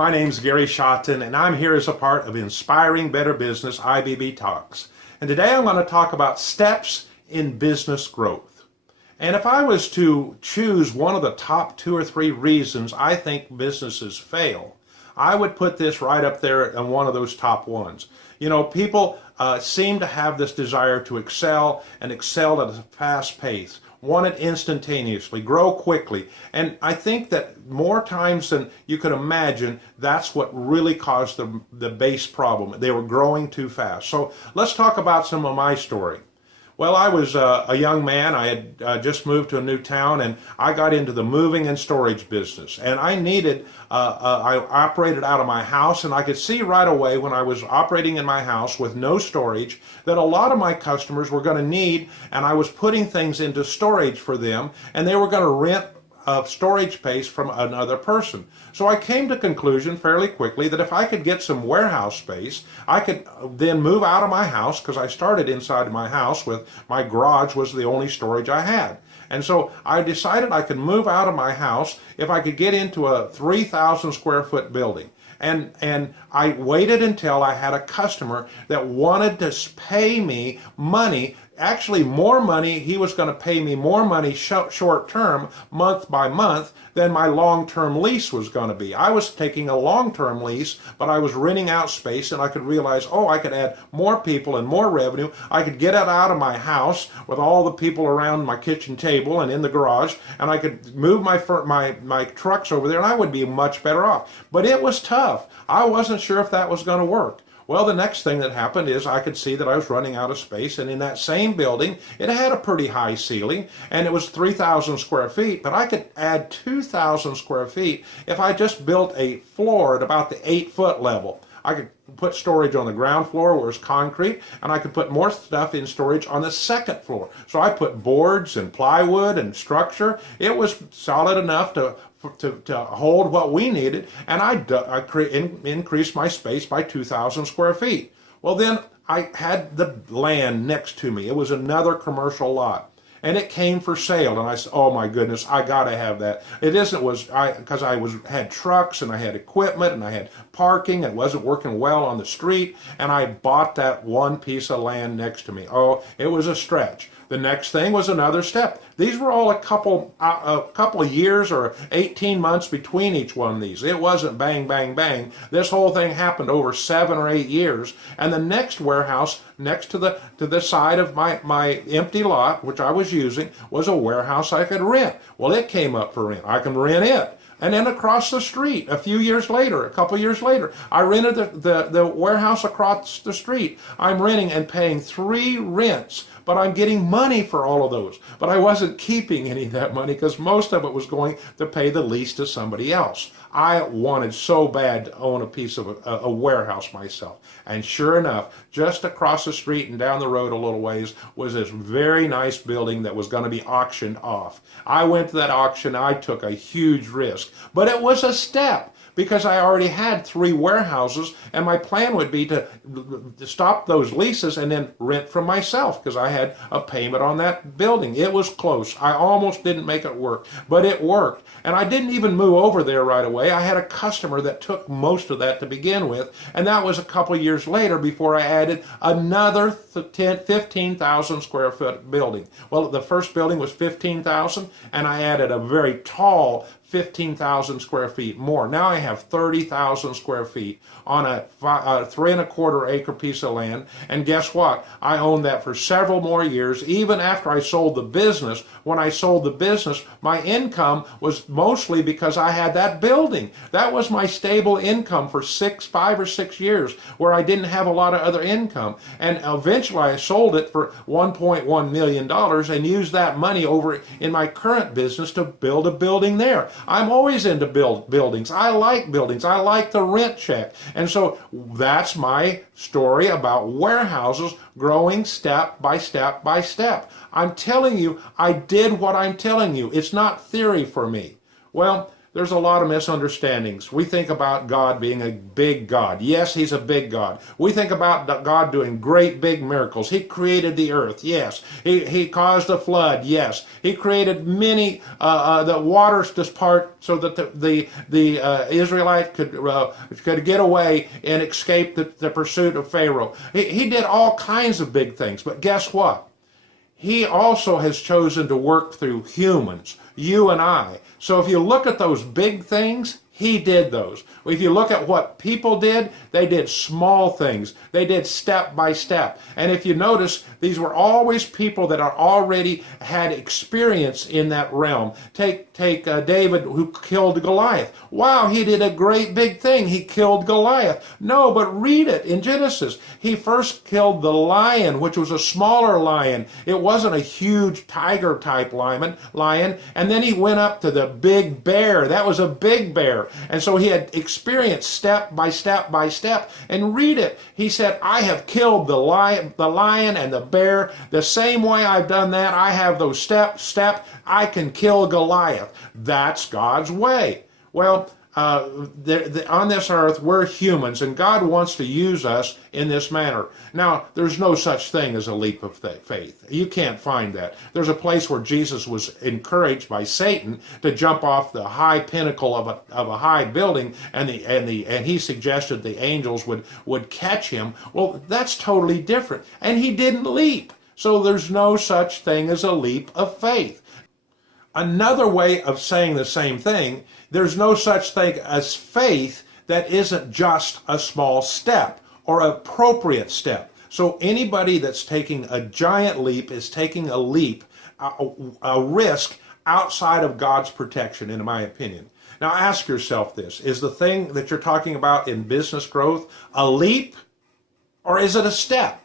my name's Gary Shotton, and I'm here as a part of Inspiring Better Business IBB Talks. And today I'm going to talk about steps in business growth. And if I was to choose one of the top 2 or 3 reasons I think businesses fail, I would put this right up there on one of those top ones. You know, people seem to have this desire to excel and excel at a fast pace, want it instantaneously, grow quickly. And I think that more times than you could imagine, that's what really caused the base problem. They were growing too fast. So let's talk about some of my story. Well, I was a young man. I had just moved to a new town, and I got into the moving and storage business. And I needed, I operated out of my house, and I could see right away when I was operating in my house with no storage that a lot of my customers were going to need, and I was putting things into storage for them, and they were going to rent storage space from another person. So I came to the conclusion fairly quickly that if I could get some warehouse space, I could then move out of my house, because I started inside of my house with my garage was the only storage I had. And so I decided I could move out of my house if I could get into a 3,000 square foot building. And I waited until I had a customer that wanted to pay me money, actually more money. He was going to pay me more money short term, month by month, than my long-term lease was going to be. I was taking a long-term lease, but I was renting out space, and I could realize, oh, I could add more people and more revenue. I could get it out of my house with all the people around my kitchen table and in the garage, and I could move my trucks over there, and I would be much better off. But it was tough. I wasn't sure if that was going to work. Well, the next thing that happened is I could see that I was running out of space, and in that same building, it had a pretty high ceiling, and it was 3,000 square feet, but I could add 2,000 square feet if I just built a floor at about the 8-foot level. I could put storage on the ground floor where it's concrete, and I could put more stuff in storage on the second floor. So I put boards and plywood and structure. It was solid enough to hold what we needed, and I increased my space by 2,000 square feet. Well, then I had the land next to me. It was another commercial lot, and it came for sale, and I said, oh my goodness, I gotta have that. Because I had trucks, and I had equipment, and I had parking, and it wasn't working well on the street, and I bought that one piece of land next to me. Oh, it was a stretch. The next thing was another step. These were all a couple of years or 18 months between each one of these. It wasn't bang, bang, bang. This whole thing happened over 7 or 8 years. And the next warehouse next to the side of my empty lot, which I was using, was a warehouse I could rent. Well, it came up for rent. I can rent it. And then across the street, a couple years later, I rented the warehouse across the street. I'm renting and paying 3 rents, but I'm getting money for all of those. But I wasn't keeping any of that money because most of it was going to pay the lease to somebody else. I wanted so bad to own a piece of a warehouse myself. And sure enough, just across the street and down the road a little ways was this very nice building that was going to be auctioned off. I went to that auction. I took a huge risk, but it was a step, because I already had 3 warehouses, and my plan would be to stop those leases and then rent from myself, because I had a payment on that building. It was close. I almost didn't make it work, but it worked. And I didn't even move over there right away. I had a customer that took most of that to begin with, and that was a couple of years later before I added another 15,000 square foot building. Well, the first building was 15,000, and I added a very tall 15,000 square feet more. Now I have 30,000 square feet on a 3¼ acre piece of land. And guess what? I owned that for several more years, even after I sold the business. When I sold the business, my income was mostly because I had that building. That was my stable income for 5 or 6 years, where I didn't have a lot of other income. And eventually I sold it for $1.1 million and used that money over in my current business to build a building there. I'm always into buildings. I like buildings. I like the rent check. And so that's my story about warehouses growing step by step by step. I'm telling you, I did what I'm telling you. It's not theory for me. Well, There's a lot of misunderstandings. We think about God being a big God. Yes, he's a big God. We think about God doing great big miracles. He created the earth. Yes. He caused a flood. Yes. He created many, the waters to part so that the Israelite could get away and escape the pursuit of Pharaoh. He did all kinds of big things. But guess what? He also has chosen to work through humans, you and I. So if you look at those big things, he did those. If you look at what people did, they did small things. They did step by step. And if you notice, these were always people that are already had experience in that realm. Take David, who killed Goliath. Wow, he did a great big thing. He killed Goliath. No, but read it in Genesis. He first killed the lion, which was a smaller lion. It wasn't a huge tiger type lion. And then he went up to the big bear. That was a big bear. And so he had experienced step by step by step. And read it. He said, I have killed the lion and the bear. The same way I've done that, I have those step. I can kill Goliath. That's God's way. Well, on this earth, we're humans, and God wants to use us in this manner. Now, there's no such thing as a leap of faith. You can't find that. There's a place where Jesus was encouraged by Satan to jump off the high pinnacle of a high building, and he suggested the angels would catch him. Well, that's totally different. And he didn't leap. So there's no such thing as a leap of faith. Another way of saying the same thing, there's no such thing as faith that isn't just a small step or appropriate step. So anybody that's taking a giant leap is taking a leap, a risk outside of God's protection, in my opinion. Now ask yourself this, is the thing that you're talking about in business growth a leap or is it a step?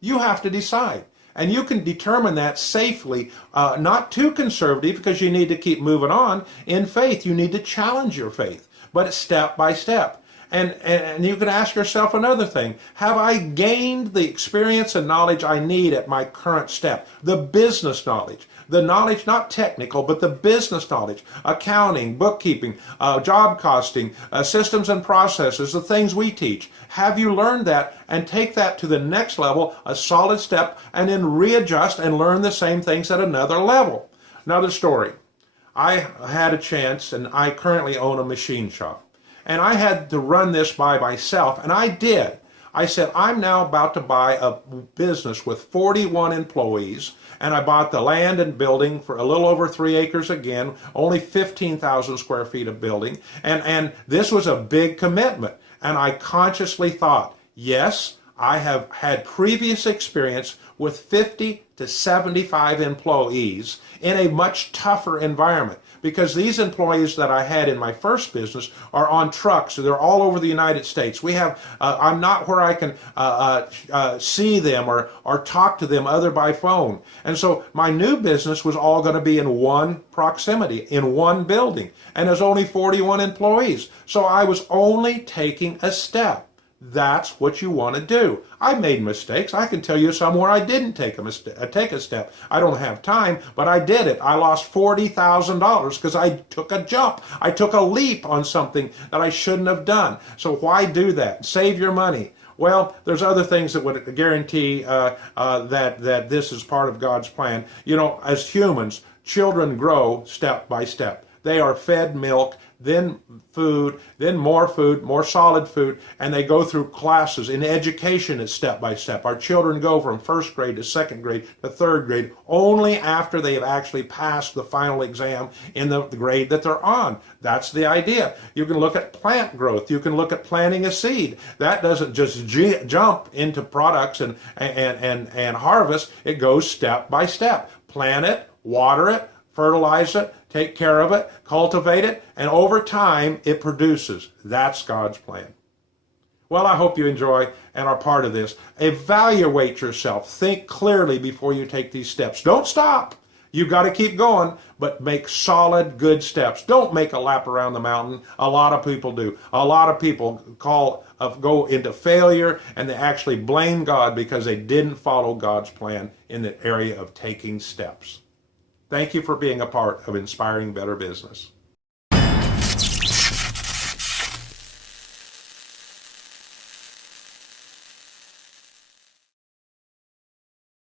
You have to decide. And you can determine that safely, not too conservative because you need to keep moving on. In faith, you need to challenge your faith, but it's step by step. And you can ask yourself another thing. Have I gained the experience and knowledge I need at my current step? The business knowledge. The knowledge, not technical, but the business knowledge. Accounting, bookkeeping, job costing, systems and processes, the things we teach. Have you learned that and take that to the next level, a solid step, and then readjust and learn the same things at another level? Another story. I had a chance, and I currently own a machine shop. And I had to run this by myself, and I did. I said, I'm now about to buy a business with 41 employees, and I bought the land and building for a little over 3 acres again, only 15,000 square feet of building, and this was a big commitment. And I consciously thought, yes, I have had previous experience with 50 to 75 employees in a much tougher environment. Because these employees that I had in my first business are on trucks. So they're all over the United States. We have, I'm not where I can see them or talk to them other by phone. And so my new business was all going to be in one proximity, in one building. And there's only 41 employees. So I was only taking a step. That's what you want to do. I made mistakes. I can tell you somewhere I didn't take a step. I don't have time, but I did it. I lost $40,000 because I took a jump. I took a leap on something that I shouldn't have done. So why do that? Save your money. Well, there's other things that would guarantee that this is part of God's plan. You know, as humans, children grow step by step. They are fed milk, then food, then more food, more solid food, and they go through classes. In education, it's step by step. Our children go from first grade to second grade to third grade only after they have actually passed the final exam in the grade that they're on. That's the idea. You can look at plant growth. You can look at planting a seed. That doesn't just jump into products and harvest. It goes step by step. Plant it, water it, fertilize it, take care of it, cultivate it, and over time it produces. That's God's plan. Well, I hope you enjoy and are part of this. Evaluate yourself. Think clearly before you take these steps. Don't stop. You've got to keep going, but make solid, good steps. Don't make a lap around the mountain. A lot of people do. A lot of people go into failure, and they actually blame God because they didn't follow God's plan in the area of taking steps. Thank you for being a part of Inspiring Better Business.